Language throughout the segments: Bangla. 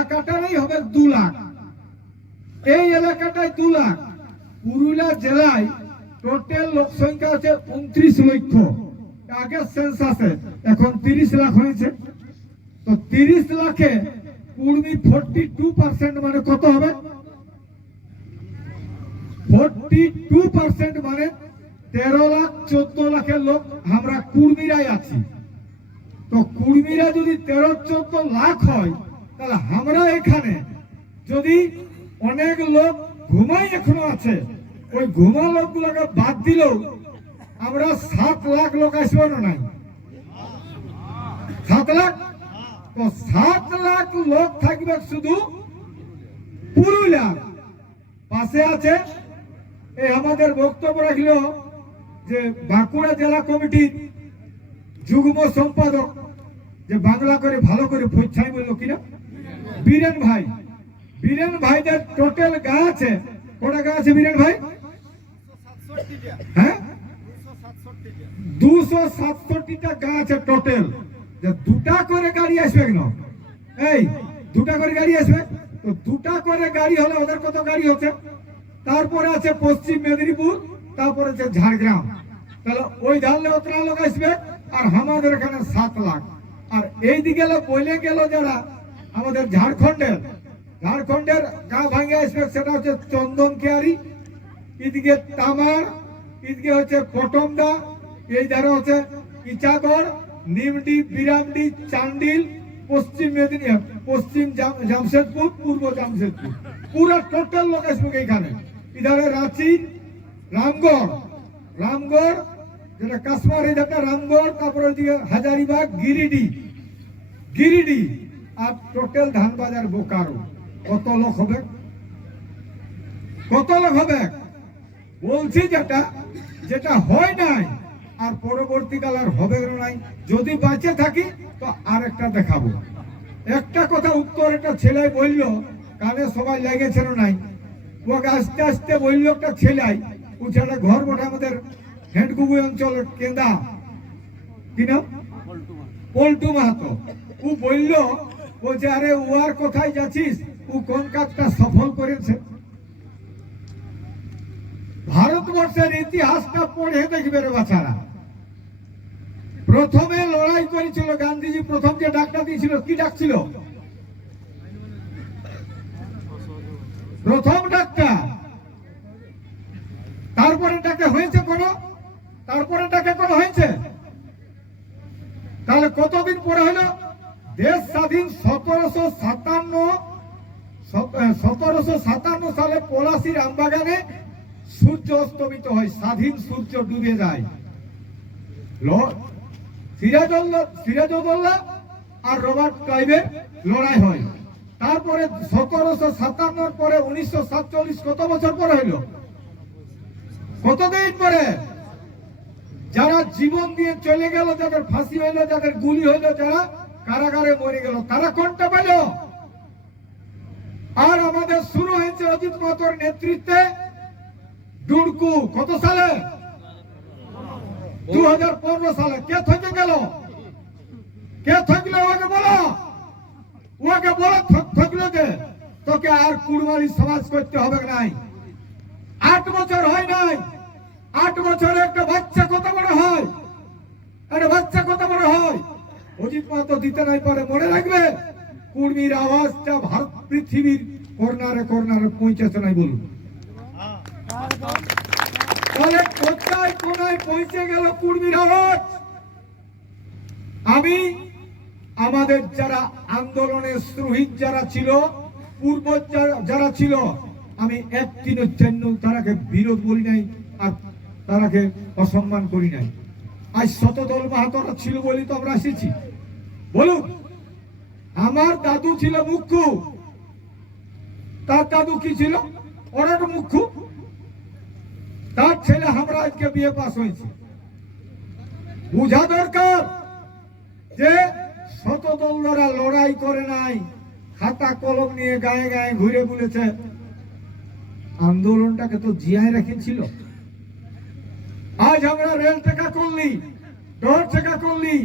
এলাকাটারই হবে 2 লাখ। এই এলাকাটায় 2 লাখ। পুরুলিয়া জেলায় টোটাল লোক সংখ্যা আছে 29 লক্ষ। আগের সেন্সাসে এখন 30 লাখ হয়েছে। তো 30 লাখে কুর্মী 42% মানে কত হবে? 42% মানে 13 লাখ 14 লাখের লোক আমরা কুর্মীরাই আছি। তো কুর্মীরা যদি 13-14 লাখ হয়, তাহলে আমরা এখানে যদি অনেক লোক ঘুমাই এখনো আছে, ওই ঘুমা লোকগুলোকে বাদ দিলেও আমরা 7 লাখ লোক আসবো না নাই? 7 লাখ। তো 7 লাখ লোক থাকবে শুধু পুরুলিয়া। পাশে আছে এই আমাদের বক্তব্য রাখলো যে বাঁকুড়া জেলা কমিটির যুগ্ম সম্পাদক, যে বাংলা করে ভালো করে পৌঁছাই বললো কিনা, বীরেন ভাই। বীরেন ভাইদের টোটাল গা আছে কটা গা আছে বীরেন ভাই? হ্যাঁ, 267টা গা আছে টোটাল। যে 2টা করে গাড়ি আসবে কেন? এই 2টা করে গাড়ি আসবে। তো 2টা করে গাড়ি হলে ওদের কত গাড়ি হচ্ছে? তারপরে আছে পশ্চিম মেদিনীপুর, তারপরে আছে ঝাড়গ্রাম। তাহলে ওই ধারলে অতটা লোক আসবে। আর আমাদের এখানে 7 লাখ। আর এই দিকে বলে গেল যারা আমাদের ঝাড়খণ্ডের গা ভাঙে আসবে, সেটা হচ্ছে চন্দন কেয়ারি, এদিকে তামার, এদিকে হচ্ছে কটমদা, এই ধারে হচ্ছে ইচাগড়, নিমডি, বিরামডি, চান্ডিল, পশ্চিম মেদিনীপুর, পশ্চিম জামশেদপুর, পূর্ব জামশেদপুর, পুরো টোটাল লোক আসবে এখানে। ইধারে রাঁচি, রামগড় যেটা কাশ্মীর, যেটা রামগড়, তারপরে ওইদিকে হাজারিবাগ, গিরিডি আর টোটাল ধানবাজার, বোকারো। কত লোক হবে? কত লোক হবে বলছি, যেটা হয় নাই আর পরবর্তীকাল আর হবে নাই। যদি বাঁচে থাকি তো আর একটা দেখাবো। একটা কথা উত্তর একটা ছেলে বলল, কানে সবাই লেগেছিল নাই, ওকে আস্তে আস্তে বলল একটা ছেলাই, ও ছেলে ঘর বটে আমাদের হেন্ডকুবু অঞ্চলের কেন্দা, কি নাম? পল্টু মাহাতো। ও বলল, বলছে আরে ও আর কোথায় যাচ্ছিস, ও কোন কাজটা সফল করেছে। ভারতবর্ষের ইতিহাসটা পড়ে দেখবে রে বাচ্চারা। প্রথমে লড়াই করেছিল গান্ধীজি, প্রথম যে ডাকটা দিয়েছিল, কি ডাকছিল? প্রথম ডাকটা। তারপরে ডাকে হয়েছে কোন? তারপরে ডাকে কোন হয়েছে? তাহলে কতদিন পরে হলো দেশ স্বাধীন? 1757 সালে পলাশির আমবাগানে সূর্য অস্তমিত হয়, স্বাধীন সূর্য ডুবে যায়। সিরাজউদ্দৌলা আর রবার্ট ক্লাইভের লড়াই হয়। তারপরে 1757 পরে 1947, কত বছর পরে হইল? কতদিন পরে? যারা জীবন দিয়ে চলে গেল, যাদের ফাঁসি হইল, যাদের গুলি হইল, যারা কারাগারে মরে গেল, তারা কোনটা পেল? আর আমাদের শুরু হয়েছে অজিত মাহাতোর নেতৃত্বে ডুড়কু। কত সালে? 2015 সালে। কে থেকে গেল? কে থাকলো? ওকে বলো, থাকলো যে তোকে আর কুড়মালি সমাজ করতে হবে নাই। 8 বছর হয় নাই। 8 বছরে একটা বাচ্চা কত বড় হয়? একটা বাচ্চা কত বড় হয়? অজিত মাহাতো দিতে নাই পারে। মনে রাখবে, কুর্মীর আওয়াজটা ভারত পৃথিবীর কর্নারে কর্নারে পৌঁছেছে নাই। বলুন তাহলে কোথায় কোনায় পৌঁছে গেল কুর্মীর আওয়াজ? আমি আমাদের যারা আন্দোলনের শহীদ যারা ছিল, পূর্ব যারা ছিল, আমি একদিনও তারাকে বিরোধ বলি নাই আর তারাকে অসম্মান করি নাই। আজ শতদল মাহাতোরা ছিল বলি তো আমরা এসেছি। বলুন, আমার দাদু ছিল মুখ্যু। তার দাদু কি ছিল? ওরা মুখ্যু। তার ছেলে আমরা আজকে বিয়ে পাস হয়েছে। বুঝা দরকার যে শতদলরা লড়াই করে নাই, খাতা কলম নিয়ে গায়ে গায়ে ঘুরে বলেছে। আন্দোলনটাকে তো জিয়ায় রেখেছিল। আজ আমরা রেল টেকা করলি, ডর টেকা করলি,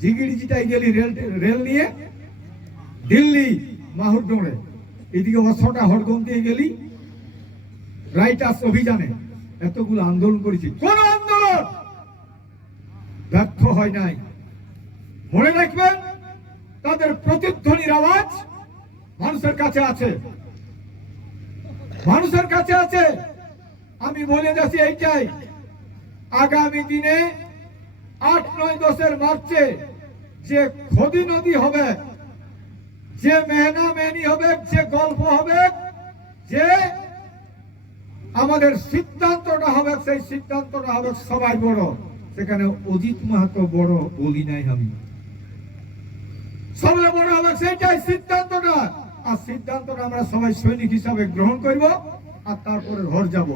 জিগিড়ি জিটাই গেলি রেল নিয়ে দিল্লি, মাহুরডোরে, এদিকে 100টা হড়গম দিয়ে গেলি রাইটার্স অভিযানে এতগুলো আন্দোলন করেছি, কোন আন্দোলন ব্যর্থ হয় নাই। মনে রাখবেন, তাদের প্রতিধ্বনির আওয়াজ মানুষের কাছে আছে, মানুষের কাছে আছে। আমি বলে যাচ্ছি এইটাই, আগামী দিনে 8, 9, 10 মার্চে যে খদি নদী হবে, যে মেহনা মেহনি হবে, যে গল্প হবে, যে আমাদের সিদ্ধান্তটা হবে, সেই সিদ্ধান্তটা হবে সবাই বড়। সেখানে অজিত মাহাতো বড় বলি নাই আমি, সবাই বড় হবে সেইটাই সিদ্ধান্তটা। আর সিদ্ধান্তটা আমরা সবাই সৈনিক হিসাবে গ্রহণ করব, আর তারপরে ঘর যাব।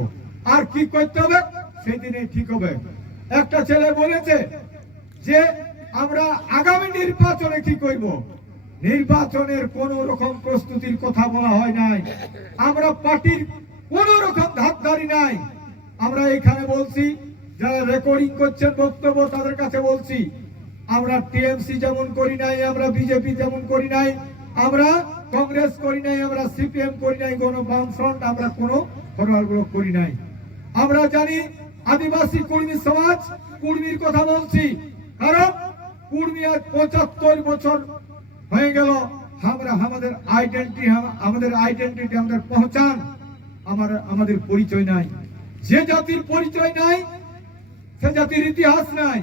আর কি করতে হবে সেই দিনে ঠিক হবে। একটা ছেলে বলেছে যে আমরা আগামী নির্বাচনে কি করব, নির্বাচনের কোন রকম প্রস্তুতির কথা বলা হয় নাই, আমরা পার্টির কোন রকম ধারধারি নাই। আমরা এখানে বলছি, যারা রেকর্ডিং করছেন বক্তব্য তাদের কাছে বলছি, আমরা টিএমসি যেমন করি নাই, আমরা বিজেপি যেমন করি নাই, আমরা কংগ্রেস করি নাই, আমরা সিপিএম করি নাই, কোন বামফ্রন্ট আমরা কোনো ফরওয়ার্ড করি নাই। আমরা জানি আদিবাসী কুর্মী সমাজ, কুর্মীর কথা বলছি, কারণ কুর্মী আজ 75 বছর হয়ে গেল। আমরা আমাদের আইডেন্টিটি, আমাদের পহচান, আমাদের পরিচয় নাই। যে জাতির পরিচয় নাই সে জাতির ইতিহাস নাই,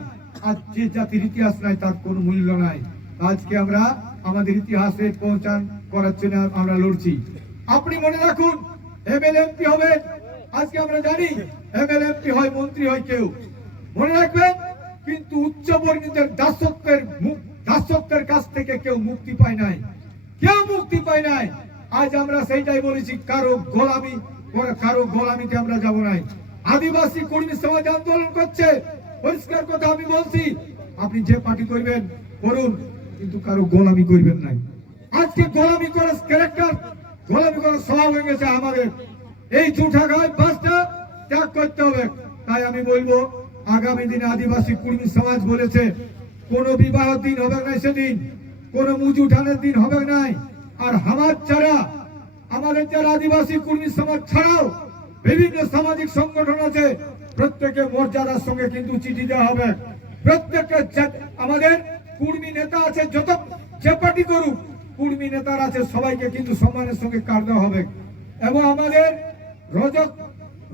আর যে জাতির ইতিহাস নাই তার কোনো মূল্য নাই। আজকে আমরা আমাদের ইতিহাসে পহচান করার জন্য আমরা লড়ছি। আপনি মনে রাখুন, এমএলএ এমপি হবে, আজকে আমরা জানি এমএলএ এমপি হয়, মন্ত্রী হয় কেউ, মনে রাখবেন, কিন্তু উচ্চবর্ণীদের দাসত্বের কাছ থেকে কেউ মুক্তি পায় নাই, কেউ মুক্তি পায় নাই। আজ আমরা সেইটাই বলেছি, কারো গোলামিতে আমরা যাব নাই। আদিবাসী কর্মী সমাজ আন্দোলন করছে, পরিষ্কার কথা আমি বলছি, আপনি যে পার্টি করবেন করুন, কিন্তু কারো গোলামি করবেন নাই। আজকে গোলামি করার ক্যারেক্টার, গোলামি করার স্বভাব হয়ে গেছে আমাদের। এই জুঠা গায়ে বাসটা ত্যাগ করতে হবে। তাই আমি বলবো, আগামী দিনে আদিবাসী কর্মী সমাজ বলেছে কোন বিবাহ দিন হবে না, সেদিন কোন মুজ উঠানের দিন হবে নাই। আর আমাদের যারা আদিবাসী কর্মী সমাজ ছাড়াও বিভিন্ন সামাজিক সংগঠন আছে, প্রত্যেকের মর্যাদার সঙ্গে কিন্তু চিঠি দেওয়া হবে। প্রত্যেকের আমাদের কর্মী নেতা আছে, যত যে পার্টি করুক কর্মী নেতারা আছে, সবাইকে কিন্তু সম্মানের সঙ্গে কার্ড দেওয়া হবে। এবং আমাদের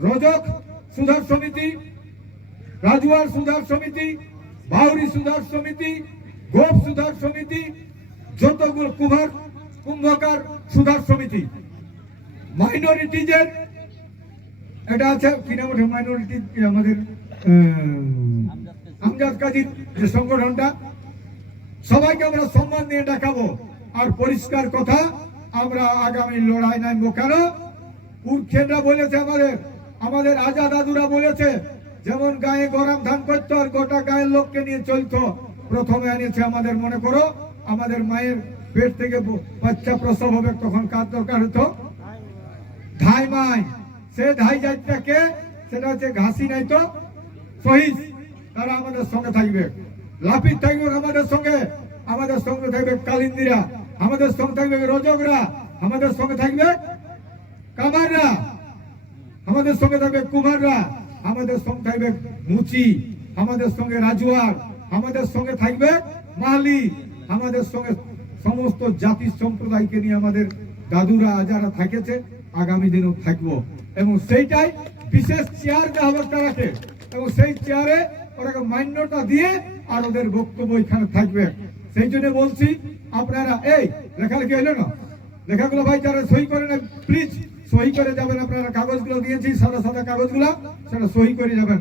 রজক সুধার সমিতি, রাজুয়ার সুধার সমিতি, বাউরি সুধার সমিতি, গোপ সুধার সমিতি, যতগুলো কুম্ভকার সুধার সমিতি, মাইনরিটিজের এটা আছে কি নাম ওঠে, মাইনরিটি আমাদের আমজাদ কাজীর যে সংগঠনটা, সবাইকে আমরা সম্মান দিয়ে দেখাবো। আর পরিষ্কার কথা, আমরা আগামী লড়াই নামবো। কেন? পুরখেনরা বলেছে, আমাদের আজা দাদুরা বলেছে, যেমন গায়ে গরম ধান করতো আর গোটা গায়ের লোককে নিয়ে চলতো। প্রথমে এনেছে আমাদের, মনে করো আমাদের মায়ের পেট থেকে বাচ্চা প্রসব হবে, তখন কার দরকার হতো? ধাই মাই। সে ধাই জাতটাকে, সেটা হচ্ছে ঘাসি নাই তো সহিস, তারা আমাদের সঙ্গে থাকবে। লাপিত থাকবে আমাদের সঙ্গে থাকবে কালিন্দিরা, আমাদের সঙ্গে থাকবে রজকরা, আমাদের সঙ্গে থাকবে কামাররা, আমাদের সঙ্গে থাকবে কুমাররা, আমাদের সঙ্গে থাকবে মুচি, আমাদের সঙ্গে রাজুয়ার, আমাদের সঙ্গে থাকবে মালি, আমাদের সঙ্গে সমস্ত জাতি সম্প্রদায়কে নিয়ে আমাদের দাদুরা যারা থাকেছে, আগামী দিনেও থাকবো। এবং সেইটাই বিশেষ চেয়ার দেওয়া হবে তারাকে, এবং সেই চেয়ারে ওরাকে মান্যতা দিয়ে আর ওদের বক্তব্য এখানে থাকবে। সেই জন্য বলছি, আপনারা এই লেখালেখি হইলো না, লেখাগুলো ভাই যারা সই করে না, প্লিজ সহি করে যাবেন। আপনারা কাগজগুলো দিয়েছি, সাদা সাদা কাগজগুলো, সেটা সহি করে যাবেন।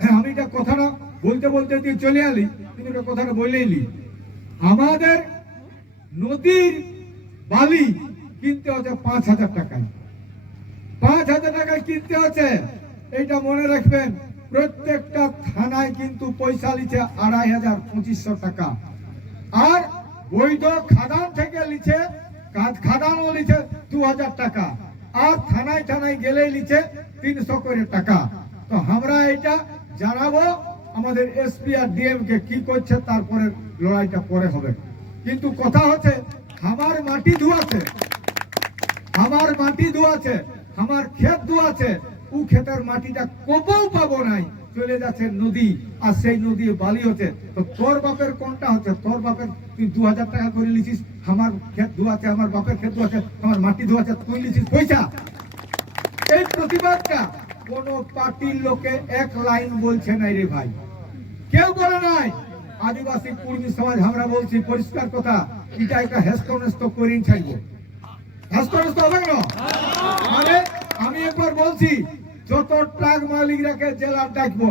হ্যাঁ, আমি এটা কথাটা বলতে দিয়ে চলে আলি, কিন্তু এটা কথাটা বলেই নি। আমাদের নদীর বালি কিনতে হচ্ছে 5,000 টাকায়, 5,000 টাকায় কিনতে হচ্ছে। এইটা মনে রাখবেন, প্রত্যেকটা থানায় কিন্তু পয়সা লিছে 2,500-2,500 টাকা। আর বৈধ খাদান থেকে লিছে, খাদানও লিছে 2,000 টাকা। আর থানায় গেলেই লিছে 300 করে টাকা। তো আমরা এটা জানাবো আমাদের এসপি আর ডিএম কে কি করছে, তারপরে লড়াইটা পরে হবে। কিন্তু কথা হচ্ছে আমার মাটি ধোয়াছে, আমার মাটি ধোয়াছে, আমার ক্ষেত ধোয়াছে, ও ক্ষেতের মাটিটা কবও পাবো নাই, চলে যাচ্ছে নদী, আর সেই নদী বালি হচ্ছে। তো তোর বাপের কোনটা হচ্ছে? তোর বাপের তুই 2000 টাকা করে লিছিস, আমার ক্ষেত ধোয়াছে, আমার বাপের ক্ষেত ধোয়াছে, আমার মাটি ধোয়াছে, তুই লিছিস পয়সা। এই প্রতিবাদটা কোন পার্টির লোকে এক লাইন বলছে নাই রে ভাই, কেউ বলে নাই। আদিবাসী কুর্মী সমাজ আমরা বলছি পরিষ্কার কথা, এটা একটা হেস্তনেস্ত করেই ছাড়বো। হেস্তনেস্ত হবে না মানে আমি একবার বলছি, যত ট্রাক মালিকরাকে জেলার ডাকবো,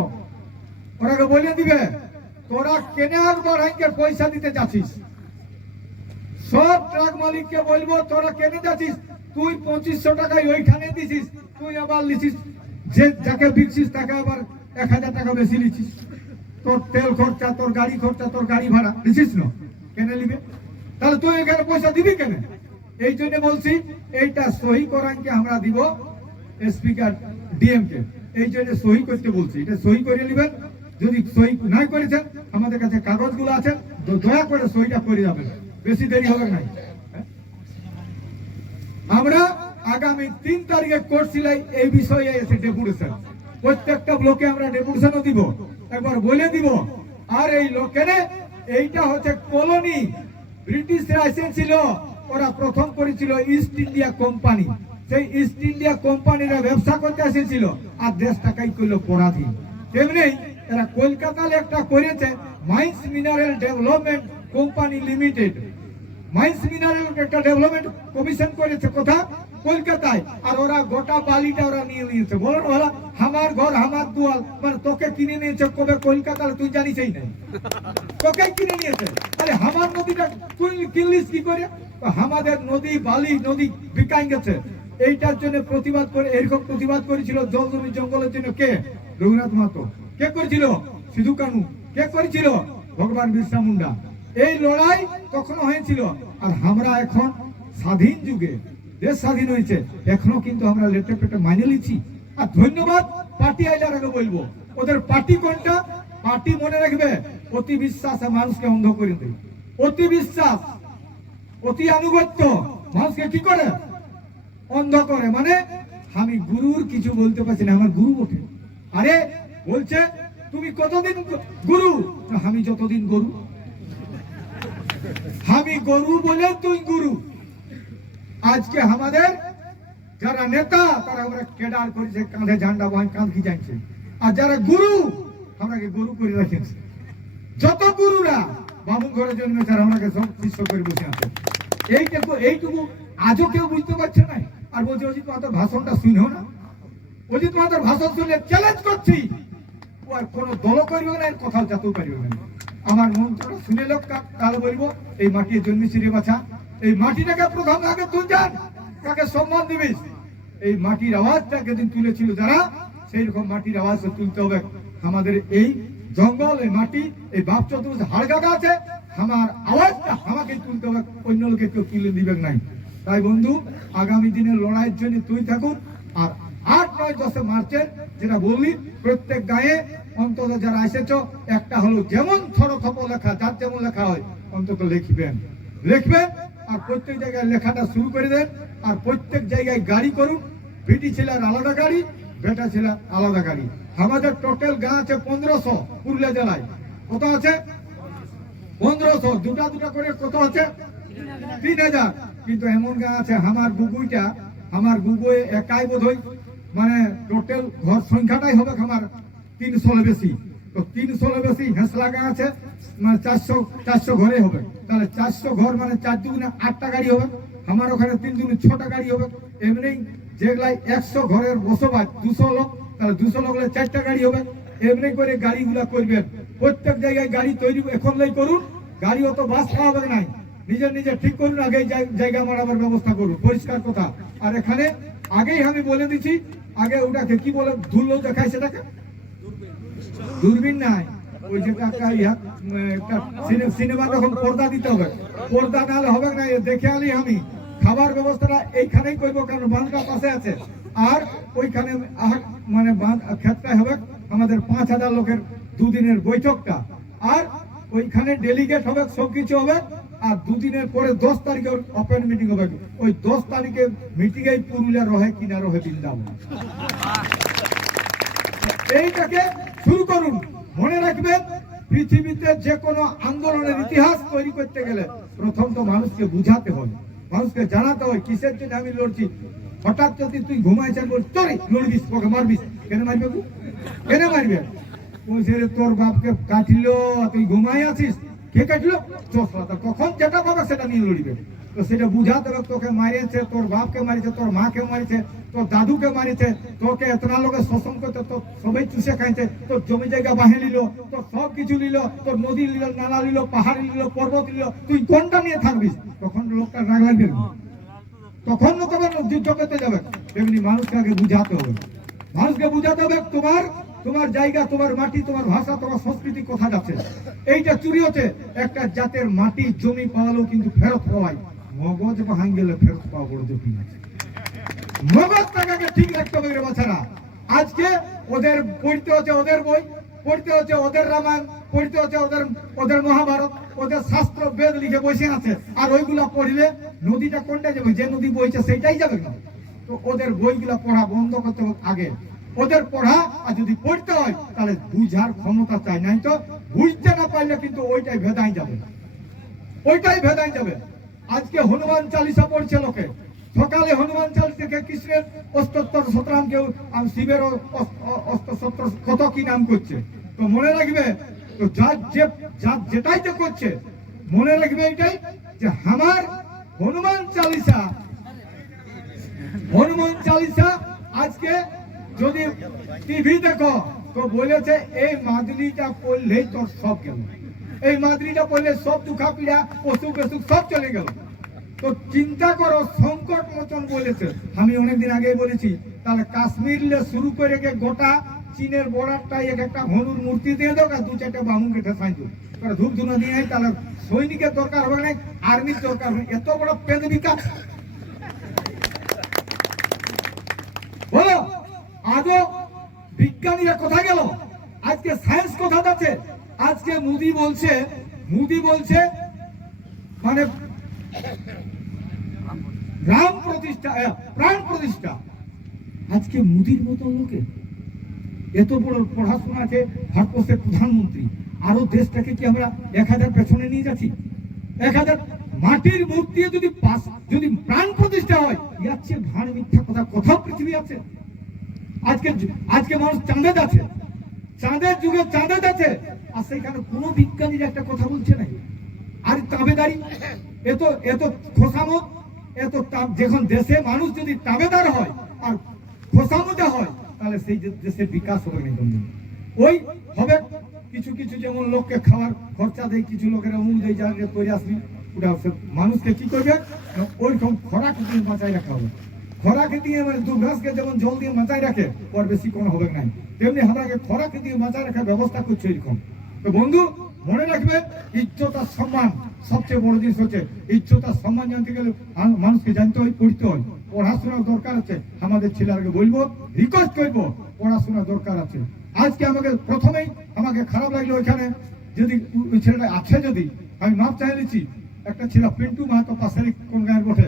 ওরাকে বলে দিবে তোরা কেনে একবার আইনকে পয়সা দিতে যাচ্ছিস। সব ট্রাক মালিককে বলবো তোরা কেনে যাচ্ছিস, তুই 2500 টাকায় ওইখানে দিছিস, তুই আবার লিছিস, যে যাকে বিকছিস তাকে আবার 1000 টাকা বেশি লিছিস। তোর তেল খরচা, তোর গাড়ি খরচা, তোর গাড়ি ভাড়া দিছিস না, কেনে নিবে? তাহলে তুই এখানে পয়সা দিবি কেন? এই জন্য বলছি এইটা সহি করাইকে আমরা দিব স্পিকার ডিএম কে, এই জন্য সহি করতে বলছি। এটা সহি করে নেবেন, যদি সহি নাই করেছেন আমাদের কাছে কাগজগুলো আছে, দয়া করে সহিটা করে যাবেন, বেশি দেরি হবে না। আমরা আগামী 3 তারিখে করছিলাই এই বিষয়ে এসে ডেপুটেশন, প্রত্যেকটা ব্লকে আমরা ডেপুটেশনও দিব, একবার বলে দিব। আর এই লোকেরে এইটা হচ্ছে কলোনি, ব্রিটিশরা এসেছিল, ওরা প্রথম করেছিল ইস্ট ইন্ডিয়া কোম্পানি, সেই ইস্ট ইন্ডিয়া কোম্পানিরা ব্যবসা করতে এসেছিল আর দেশটাকেই করলো পরাধীন। তেমনি এরা কলকাতায় একটা করেছে mines mineral development company limited, mines mineral একটা ডেভেলপমেন্ট কমিশন করেছে কোথা? কলকাতায়। আর ওরা গোটা বালিটা ওরা নিয়ে নিয়েছে। বলো ওরা আমার ঘর আমার দুয়াল, মানে তোকে কিনে নিয়েছে কবে? কলকাতায় তুই জানিসই নাই, তোকে কিনে নিয়েছে। আরে আমার নদীটা তুই কিনলিস কি করে? আমাদের নদী বালি নদী বিকাই গেছে। এইটার জন্য প্রতিবাদ করে, এরকম প্রতিবাদ করেছিল জল জমি জঙ্গলের জন্য কে? রঘুনাথ মাহাতো। কে করেছিল? সিধু কানু। কে করেছিল? ভগবান বিরসা মুন্ডা। এই লড়াই তখনও হয়েছিল। আর আমরা এখন স্বাধীন যুগে, দেশ স্বাধীন হয়েছে, এখনো কিন্তু আমরা লেটে পেটে মাইনে নিচ্ছি। আর ধন্যবাদ পার্টি আইলারকে বলবো, ওদের পার্টি কোনটা? পার্টি মনে রাখবে অতি বিশ্বাস মানুষকে অন্ধ করে দেয়। অতি বিশ্বাস, অতি আনুগত্য মানুষকে কি করে? অন্ধ করে। মানে আমি গুরুর কিছু বলতে পারছি না, আমার গুরু বটে। আরে বলছে তুমি কতদিন গুরু? আমি যতদিন গরু, আমি গরু বলে তুই গুরু। আজকে আমাদের যারা নেতা তারা আমরা কেডার করেছে, কাঁধে ঝান্ডা বহান কাঁধ কি যাচ্ছে। আর যারা গুরু আমরাকে গরু করে রেখেছে। যত গুরুরা বাবু ঘরে জন্মেছে আর আমাকে সব শিষ্য করে বসে আছে। এইটুকু আজও কেউ বুঝতে পারছে না। আর বলছে অজিত মাহাতোর ভাষণটা শুনেও না, অজিত মাহাতোর ভাষণ শুনলে চ্যালেঞ্জ করছি, ও আর কোনো দল করবে না, কোথাও যেতেও পারবে না। আমার মন্ত্রটা শুনে লোক তাহলে বলবো এই মাটি জন্মেছি রে বাছা, এই মাটিটাকে প্রথম আগে তুই যান, কাকে সম্মান দিবিস। এই মাটির আওয়াজটা যেদিন তুলেছিল যারা, সেই রকম মাটির আওয়াজ তুলতে হবে। আমাদের এই জঙ্গল, এই মাটি, এই বাপ চতুর্থ হাড়গাদা আছে, আমার আওয়াজটা আমাকে তুলতে হবে, অন্য লোকে কেউ তুলে দিবে নাই। তাই বন্ধু, আগামী দিনের লড়াইয়ের জন্য তুই থাকুন। আর 8, 9, 10 মার্চের যেটা বললি, প্রত্যেক গায়ে অন্তত যারা এসেছ একটা হলো যেমন থপ লেখা, যার যেমন লেখা হয় অন্তত লিখবেন। আর প্রত্যেক জায়গায় লেখাটা শুরু করে দেন। আর প্রত্যেক জায়গায় গাড়ি করুন, বিটি ছেলের আলাদা গাড়ি, বেটা ছেলের আলাদা গাড়ি। আমাদের টোটাল গাঁ আছে 1500 পুরুলিয়া জেলায়। কত আছে? 1500। দুটা করে কত আছে? 3000। কিন্তু এমন গাঁ আছে আমার গুগুইটা, আমার গুগুয়ে একাই বোধ হয়, মানে টোটাল ঘর সংখ্যাটাই হবে আমার 300 বেশি। তো 300 বেশি হেসলা গাঁ আছে, মানে 400 ঘরে হবে। তাহলে 400 ঘর মানে 4 দুগুণে 8টা গাড়ি হবে। আমার ওখানে 3 দুগুণে 6টা গাড়ি হবে। এমনি যেগুলাই 100 ঘরের বসবাস 200 লোক, তাহলে 200 লোক হলে 4টা গাড়ি হবে। এমনি করে গাড়িগুলা করবেন। প্রত্যেক জায়গায় গাড়ি তৈরি এখন করুন। গাড়ি অত বাস খাওয়া হবে নাই, নিজে ঠিক করুন, আগে জায়গা মারাবার ব্যবস্থা করুন, পরিষ্কার কথা। আর এখানে আগেই আমি বলে দিচ্ছি, আগে ওটাকে কি বলে ধুলো দেখায়, সেটাকে দূরবীন নাই, ওই যে সিনেমা তখন পর্দা দিতে হবে, পর্দা না হলে হবে না। দেখে আলি আমি খাবার ব্যবস্থাটা এইখানেই করবো, কারণ বাঁধটা পাশে আছে। আর ওইখানে মানে ক্ষেত্রে হবে আমাদের 5000 লোকের 2 দিনের বৈঠকটা। আর ওইখানে ডেলিগেট হবে, সবকিছু হবে। আর দুদিনের পরে 10 তারিখে ওপেন মিটিং হবে। ওই 10 তারিখে মিটিংয়ে পুরুলিয়া রহে কিনা রহে বৃন্দাবন। এইটাকে শুরু করুন। মনে রাখবেন, পৃথিবীতে যে কোনো আন্দোলনের ইতিহাস তৈরি করতে গেলে প্রথম তো মানুষকে বুঝাতে হয়, মানুষকে জানাতে হয় কিসের জন্য আমি লড়ছি। হঠাৎ যদি তুই ঘুমাইছেন বল চলে লড়বিস, ওকে মারবিস, কেন মারবে? কেন মারবে? তোর বাপকে কাটলো, তুই ঘুমাই আছিস, কে কাটলো? কখন যেটা পাবে সেটা নিয়ে লড়বে। তো সেটা বুঝাতে হবে, তোকে মারিয়েছে, তোর বাপকে মারিছে, তোর মাকে মারিছে, তোর দাদুকে মারিছে, তোকে এতনা লোকের শোষণ করতে, তোর সবাই চুষে খাইছে, তোর জমি জায়গা বাহে নিল, তোর সব কিছু নিল, তোর নদী নিল, নালা নিল, পাহাড় নিল, পর্বত নিল, তুই কোনটা নিয়ে থাকবিস? তখন লোকটা রাগ লাগবে, তখন তবে যুদ্ধ করতে যাবে। তেমনি মানুষকে আগে বুঝাতে হবে, মানুষকে বুঝাতে হবে তোমার জায়গা, তোমার মাটি, তোমার ভাষা, তোমার সংস্কৃতি কোথা যাচ্ছে। এইটা চুরি হচ্ছে। একটা জাতের মাটি জমি পাওয়ালেও কিন্তু ফেরত পাওয়ায়, মগজ ভাঙ গেলে ফেরত পাওয়া বড় জটিল আছে। মগজ টাকাকে ঠিক রাখতে হবে রে বাচ্চারা। আজকে ওদের পড়তে হচ্ছে ওদের বই, পড়তে হচ্ছে ওদের রামায়ণ, পড়তে হচ্ছে ওদের মহাভারত, ওদের শাস্ত্র বেদ লিখে বসে আছে। আর ওইগুলা পড়লে নদীটা কোনটা যাবে? যে নদী বইছে সেইটাই যাবে না। তো ওদের বইগুলা পড়া বন্ধ করতে হবে আগে। ওদের পড়া আর যদি পড়তে হয় তাহলে বুঝার ক্ষমতা চাই, নাই তো বুঝতে না পারলে কিন্তু ওইটাই ভেদাই যাবে, ওইটাই ভেদাই যাবে। আজকে হনুমান চালিসা পড়ছে লোকে, সকালে হনুমান চালিসা থেকে কৃষ্ণের অষ্টোত্তর শতনাম, কেউ শিবের অষ্টোত্তর কত কি নাম করছে। তো মনে রাখবে, তো যেটাই তো করছে মনে রাখবে এটাই যে আমার হনুমান চালিসা আজকে যদি টিভি দেখো তো বলেছে এই মাদুলিটা পড়লেই তোর সব গেল, এই মাদুলিটা পড়লে সব দুঃখা পীড়া অসুখ বেসুখ সব চলে গেল। তো চিন্তা করো, সংকট মোচন বলেছে। আমি অনেকদিন আগে বলেছি, তাহলে কাশ্মীর শুরু করে গোটা চীনের বর্ডারটাই একটা হনুর মূর্তি দিয়ে দাও, আর 2-4টা বামুনকে ঠেসাই দাও, ধূপ ধুনা দিয়ে, তাহলে সৈনিকের দরকার হবে না, আর্মির দরকার হবে। এত বড় পেদবিকা বলো। আজও বিজ্ঞানীরা কোথায় গেল? আজকে সায়েন্স কোথা যাচ্ছে? আজকে মোদি বলছে মানে প্রাণ প্রতিষ্ঠা। আজকে মোদির মতো লোকে এত বড় পড়াশোনা আছে, ভারতবর্ষের প্রধানমন্ত্রী, আরো দেশটাকে কি আমরা 1000 পেছনে নিয়ে যাচ্ছি? 1000 মাটির মূর্তি যদি প্রাণ প্রতিষ্ঠা হয়, ইয়ার চেয়ে ভান মিথ্যা কথা কোথাও পৃথিবী আছে? আজকে মানুষ চাঁদে যাচ্ছে, চাঁদের যুগে চাঁদে যাচ্ছে, আর সেখানে কোনো বিজ্ঞানীর একটা কথা বলছে না। আর তাবেদারি, এত খোসামত, যখন দেশে মানুষ যদি তাবেদার হয় আর খোসামতে হয়, তাহলে সেই দেশের বিকাশ হবে না। ওই হবে কিছু যেমন লোককে খাওয়ার খরচা দেয়, কিছু লোকের অমুক দেয়, যা করে আসবি, ওটা মানুষকে কি করবে? ওইরকম খোরাক দিয়ে বাঁচাই রাখা হবে। খোরাকে দিয়ে মানে দুর্ঘাসকে যেমন জল দিয়ে বাঁচাই রাখে, ওর বেশি কোনো হবে নাই, তেমনি আমাকে খোরাকে দিয়ে বাঁচাই রাখার ব্যবস্থা করছে এরকম। তো বন্ধু মনে রাখবে, ইজ্জত আর সম্মান সবচেয়ে বড় জিনিস হচ্ছে। ইজ্জত আর সম্মান জানতে গেলে মানুষকে জানতে হয়, পড়তে হয়, পড়াশোনার দরকার আছে। আমাদের ছেলেকে বলবো, রিকোয়েস্ট করবো, পড়াশোনার দরকার আছে। আজকে প্রথমেই আমাকে খারাপ লাগলো, ওইখানে যদি ওই ছেলেটা আছে, যদি আমি মাপ চাই নিচ্ছি, একটা ছেলে পিন্টু মাহাতো পাশের কোন গায়ের বটে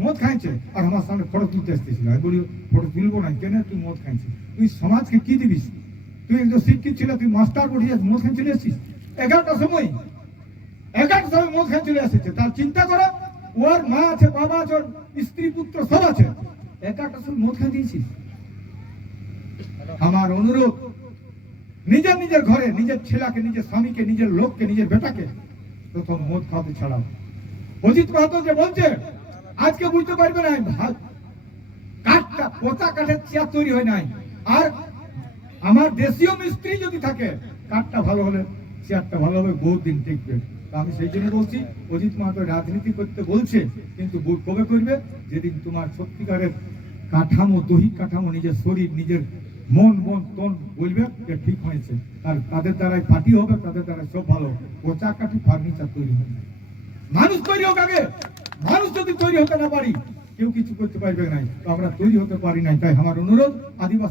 মদ খাইছে, আর আমার সামনে ফটো তুলতে আসতেছিল। আমি বলি ফটো তুলবো না, কেন? তুই মদ খাইছিস, তুই সমাজকে কি দিবিস? তুই একজন শিক্ষিত ছিল, তুই মাস্টার পড়িয়ে মদ খাই চলে আসছিস 11টার সময় মদ খাই চলে আসছে। তার চিন্তা করো, ওর মা আছে, বাবা আছে, ওর স্ত্রী পুত্র সব আছে, 11টার সময় মদ খাই দিয়েছিস। আমার অনুরোধ, নিজের ঘরে নিজের ছেলেকে, নিজের স্বামীকে, নিজের লোককে, নিজের বেটাকে প্রথম মদ খাওয়াতে ছাড়াও। অজিত মাহাতো যে বলছে, আজকে বুঝতে পারবে না, কাঠটা পোতা কাঠের চেয়ার তৈরি হয় নাই। আর আমার দেশীয় মিস্ত্রি যদি থাকে, কাঠটা ভালো হলে চেয়ারটা ভালো হবে, বহুত দিন টিকবে। আমি সেই জন্য বলছি, অজিত মাহাতো রাজনীতি করতে বলছে, কিন্তু কবে করবে? যেদিন তোমার সত্যিকারের কাঠামো, দৈহিক কাঠামো, নিজের শরীর, নিজের মন তন বলবে যে ঠিক হয়েছে, আর তাদের দ্বারাই পার্টি হবে, তাদের দ্বারা সব ভালো। পোচা কাঠি ফার্নিচার তৈরি হবে। মানুষ তৈরি হোক আগে। মানুষ যদি তৈরি হতে না পারি, কেউ কিছু করতে পারবে না। তো আমরা তৈরি হতে পারি নাই। তাই আমার অনুরোধ, আদিবাসী